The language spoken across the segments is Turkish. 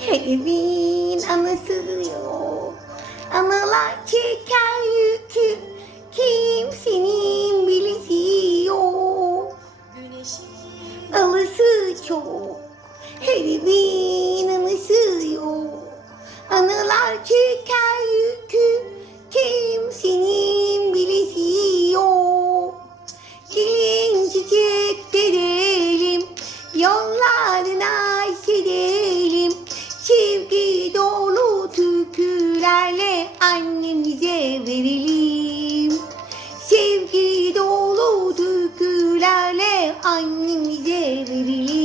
Herifin anası yok. Analar çeker yükü. Kimsenin bilesi yok. Alısı çok. Herifin anısı yok. Anılar çeker নিজের বিড়ি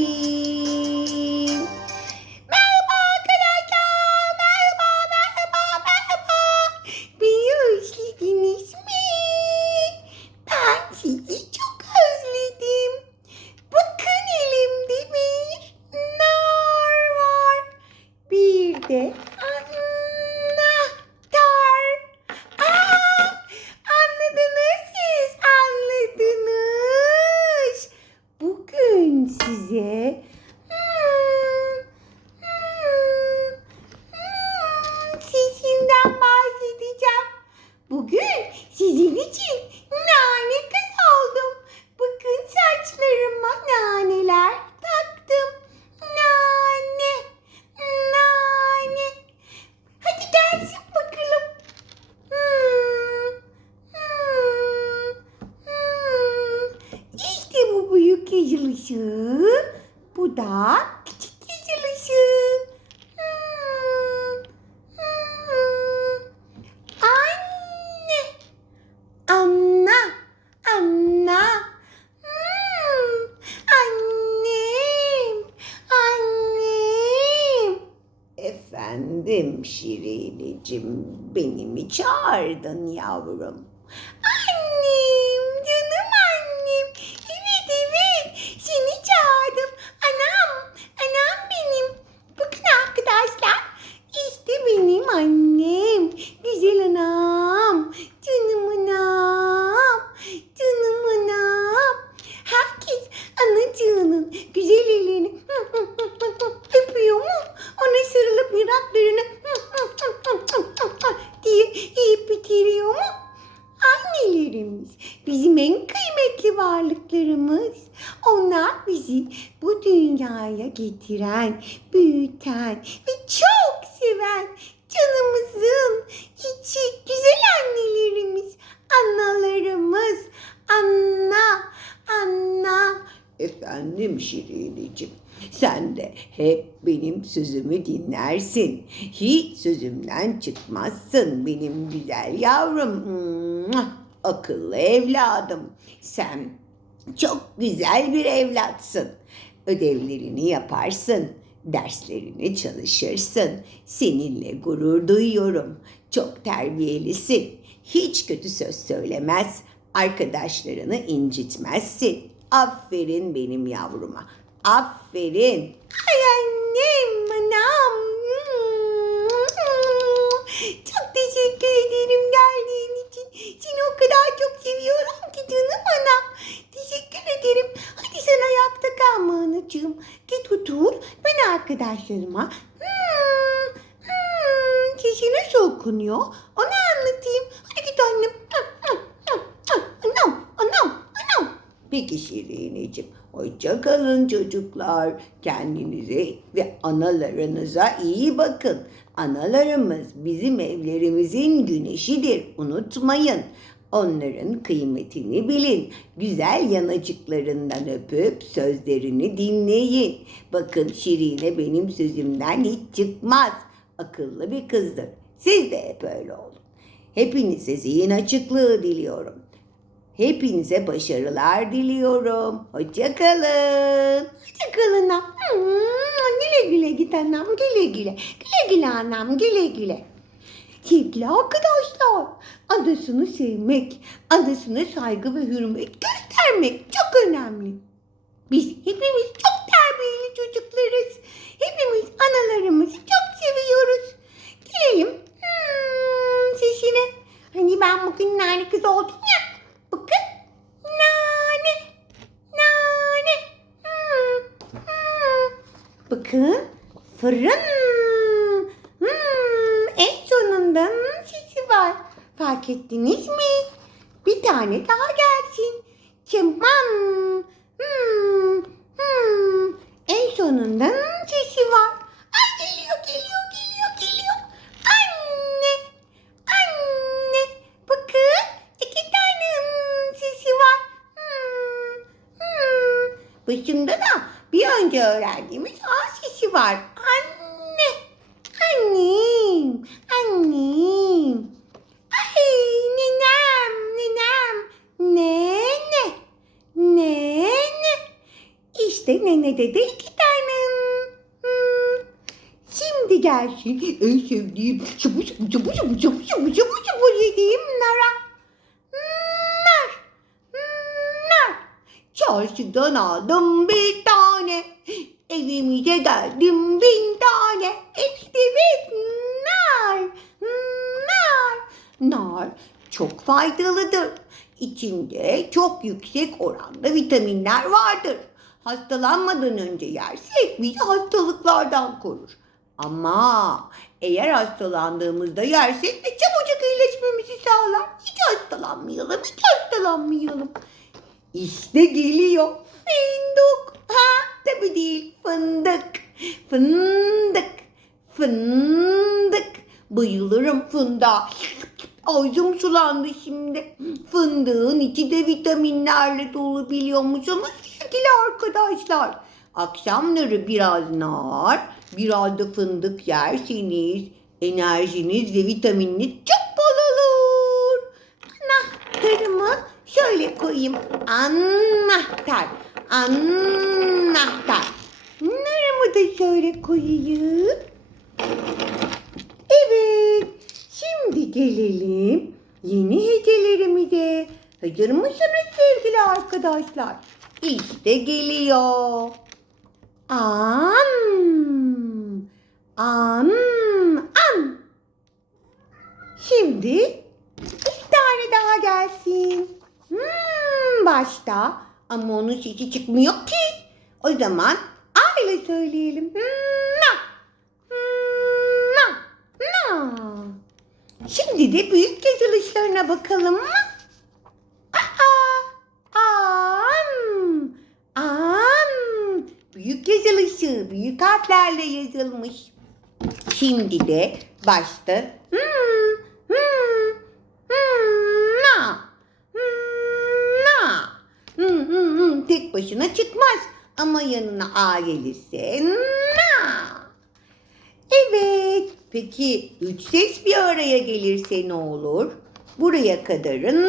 Şirinicim beni mi çağırdın yavrum? Annem, canım annem. Evet evet seni çağırdım. Anam, anam benim. Bakın arkadaşlar işte benim annem. Güzel anam. Canım anam. Canım anam. Herkes anacığının güzel ellerini öpüyor mu? Ona sarılıp yanaklarını diye yiyip bitiriyor mu? Annelerimiz bizim en kıymetli varlıklarımız. Onlar bizi bu dünyaya getiren, büyüten ve çok seven canımızın içi güzel annelerimiz, analarımız. Anna, Anna. Efendim Şirinicim, sen de hep benim sözümü dinlersin. Hiç sözümden çıkmazsın benim güzel yavrum. Akıllı evladım. Sen çok güzel bir evlatsın. Ödevlerini yaparsın. Derslerini çalışırsın. Seninle gurur duyuyorum. Çok terbiyelisin. Hiç kötü söz söylemez. Arkadaşlarını incitmezsin. Aferin benim yavruma. Aferin. Ay annem, anam. Çok teşekkür ederim geldiğin o kadar çok seviyorum ki canım anam. Teşekkür ederim. Hadi sen ayakta kalma anacığım. Git otur. Ben arkadaşlarıma hmm, hmm, sesi nasıl okunuyor onu anlatayım. Hadi git annem. Anam, anam, anam. Peki Şirineciğim. Hoşça kalın çocuklar. Kendinize ve analarınıza iyi bakın. Analarımız bizim evlerimizin güneşidir. Unutmayın. Onların kıymetini bilin. Güzel yanacıklarından öpüp sözlerini dinleyin. Bakın Şirine benim sözümden hiç çıkmaz. Akıllı bir kızdır. Siz de hep öyle olun. Hepinize zihin açıklığı diliyorum. Hepinize başarılar diliyorum. Hoşça kalın. Hoşça kalın. Hmm, güle güle git annem. Güle güle. Güle güle annem. Güle güle. Sevgili arkadaşlar, adasını sevmek, adasına saygı ve hürmet göstermek çok önemli. Biz hepimiz çok terbiyeli çocuklarız. Hepimiz analarımızı çok seviyoruz. Gelelim hmm, sesine. Hani ben bugün nane kız oldum ya. Bakın nane, nane. Hmm, hmm. Bakın fırın. Hmm, en sonunda hmm, sesi var. Ettiniz mi? Bir tane daha gelsin. Çımam. Hmm, hmm. En sonunda sesi var. Ay geliyor, geliyor, geliyor, geliyor. Anne, anne. Bakın iki tane sesi var. Hmm, hmm. Başında da bir önce öğrendiğimiz A sesi var. Anne, annem, annem. Ay nenem, nenem, nene, nene. İşte nenede de iki tane. Hmm. Şimdi gelsin en sevdiğim şubu şubu şubu şubu şubu şubu şubu şubu yediğim nara. Nar, nar. Çarşıdan aldım bir tane. Evimize geldim bin tane. İşte bir nar, nar. Nar çok faydalıdır. İçinde çok yüksek oranda vitaminler vardır. Hastalanmadan önce yersek bizi hastalıklardan korur. Ama eğer hastalandığımızda yersek de çabucak iyileşmemizi sağlar. Hiç hastalanmayalım, hiç hastalanmayalım. İşte geliyor fındık. Ha tabii değil fındık. Fındık. Fındık. Bayılırım fındığa. Ağzım sulandı şimdi. Fındığın içi de vitaminlerle dolu biliyor musunuz sevgili arkadaşlar? Akşamları biraz nar, biraz da fındık yerseniz enerjiniz ve vitamininiz çok bol olur. Anahtarımı şöyle koyayım. Anahtar, anahtar. Narımı da şöyle koyayım. Evet, şimdi gelelim yeni hecelerimize. Hazır mısınız sevgili arkadaşlar? İşte geliyor. An, an, an. Şimdi bir tane daha gelsin. Hmm, başta ama onun sesi çıkmıyor ki. O zaman A ile söyleyelim. Na, na, na. Şimdi de büyük yazılışlarına bakalım mı? Aa, an, an. Büyük yazılışı, büyük harflerle yazılmış. Şimdi de başta hmm, hmm, hmm, na, hmm, na. Hmm, hmm, hmm. Tek başına çıkmaz ama yanına A gelirse na. Peki üç ses bir araya gelirse ne olur? Buraya kadarın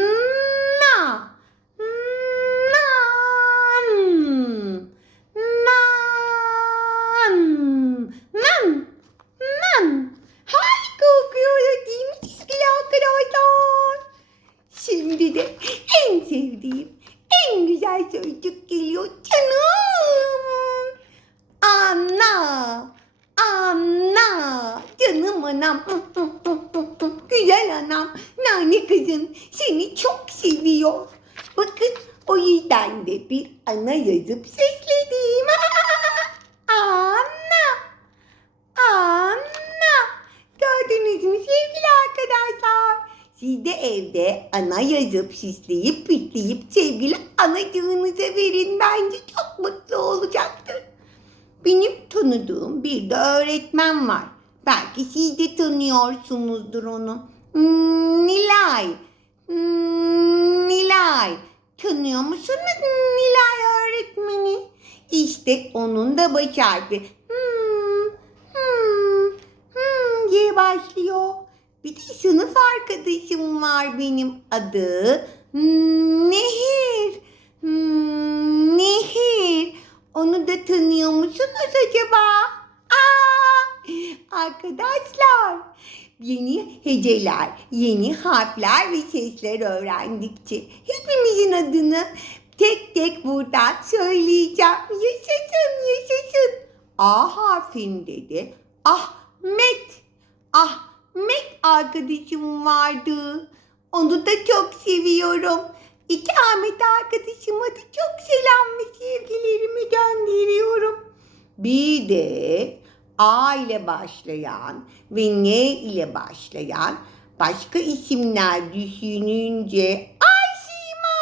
na. Nan. Nan. Nan. Nan. Harika okuyoruz değil mi sevgili arkadaşlar? Şimdi de en sevdiğim, en güzel sözcük geliyor canım. Ana. Anna. Canım anam. Güzel anam. Nane kızım seni çok seviyor. Bakın o yüzden de bir ana yazıp sesledim. Anna. Anna. Gördünüz mü sevgili arkadaşlar? Siz de evde ana yazıp süsleyip püsleyip sevgili anacığınıza verin. Bence çok mutlu olacaktır. Benim tanıdığım bir de öğretmen var. Belki siz de tanıyorsunuzdur onu. Hmm, Nilay. Hmm, Nilay. Tanıyor musunuz Nilay öğretmeni? İşte onun da baş harfi. Hmm, hmm, hmm diye başlıyor. Bir de sınıf arkadaşım var benim adı Nehir. Hmm, Nehir. Onu da tanıyor musunuz acaba? Aa, arkadaşlar yeni heceler, yeni harfler ve sesler öğrendikçe hepimizin adını tek tek buradan söyleyeceğim. Yaşasın, yaşasın. A harfinde de Ahmet. Ahmet arkadaşım vardı. Onu da çok seviyorum. İki Ahmet arkadaşıma da çok selam ve sevgilerimi gönderiyorum. Bir de A ile başlayan ve N ile başlayan başka isimler düşününce Ay Sima!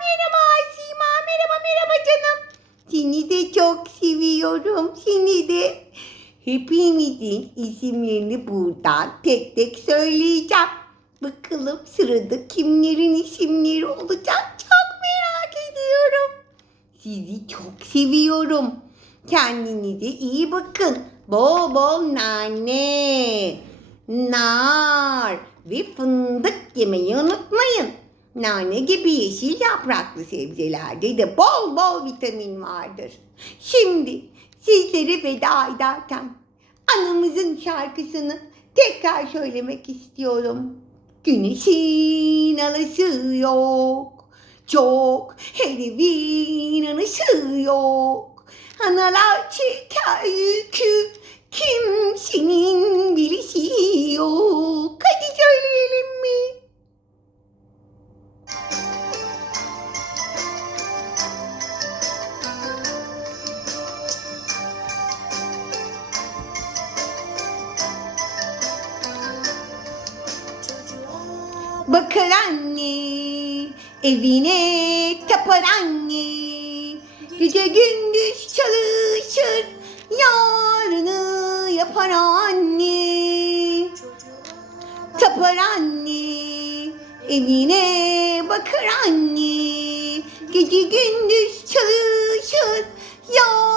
Merhaba Sima! Merhaba merhaba canım. Seni de çok seviyorum. Seni de. Hepimizin isimlerini buradan tek tek söyleyeceğim. Bakalım sırada kimlerin isimleri olacak çok merak ediyorum. Sizi çok seviyorum. Kendinize iyi bakın. Bol bol nane, nar ve fındık yemeyi unutmayın. Nane gibi yeşil yapraklı sebzelerde de bol bol vitamin vardır. Şimdi sizlere veda ederken anamızın şarkısını tekrar söylemek istiyorum. Güneşin alısı yok, çok her evin anısı yok. Analar çeker yükü, kimsenin bilişi yok. Hadi söyleyelim mi? Bakar anne, evine tapar anne. Gece gündüz çalışır, yarını yapar anne. Tapar anne, evine bakar anne. Gece gündüz çalışır, yarını